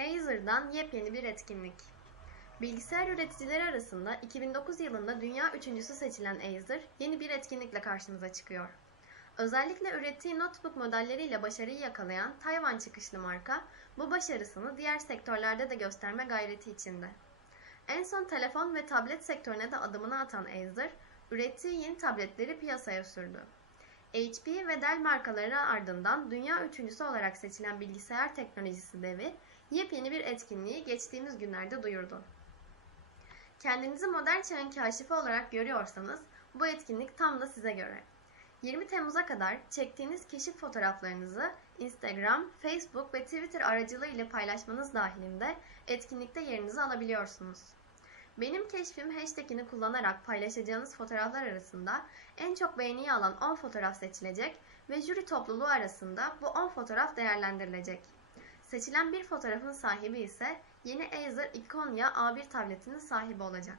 Acer'dan yepyeni bir etkinlik. Bilgisayar üreticileri arasında 2009 yılında dünya üçüncüsü seçilen Acer yeni bir etkinlikle karşımıza çıkıyor. Özellikle ürettiği notebook modelleriyle başarıyı yakalayan Tayvan çıkışlı marka bu başarısını diğer sektörlerde de gösterme gayreti içinde. En son telefon ve tablet sektörüne de adımını atan Acer, ürettiği yeni tabletleri piyasaya sürdü. HP ve Dell markaları ardından dünya üçüncüsü olarak seçilen bilgisayar teknolojisi devi yepyeni bir etkinliği geçtiğimiz günlerde duyurdu. Kendinizi modern çağın kaşifi olarak görüyorsanız bu etkinlik tam da size göre. 20 Temmuz'a kadar çektiğiniz keşif fotoğraflarınızı Instagram, Facebook ve Twitter aracılığıyla paylaşmanız dahilinde etkinlikte yerinizi alabiliyorsunuz. Benim keşfim hashtagini kullanarak paylaşacağınız fotoğraflar arasında en çok beğeniyi alan 10 fotoğraf seçilecek ve jüri topluluğu arasında bu 10 fotoğraf değerlendirilecek. Seçilen bir fotoğrafın sahibi ise yeni Acer Iconia A1 tabletinin sahibi olacak.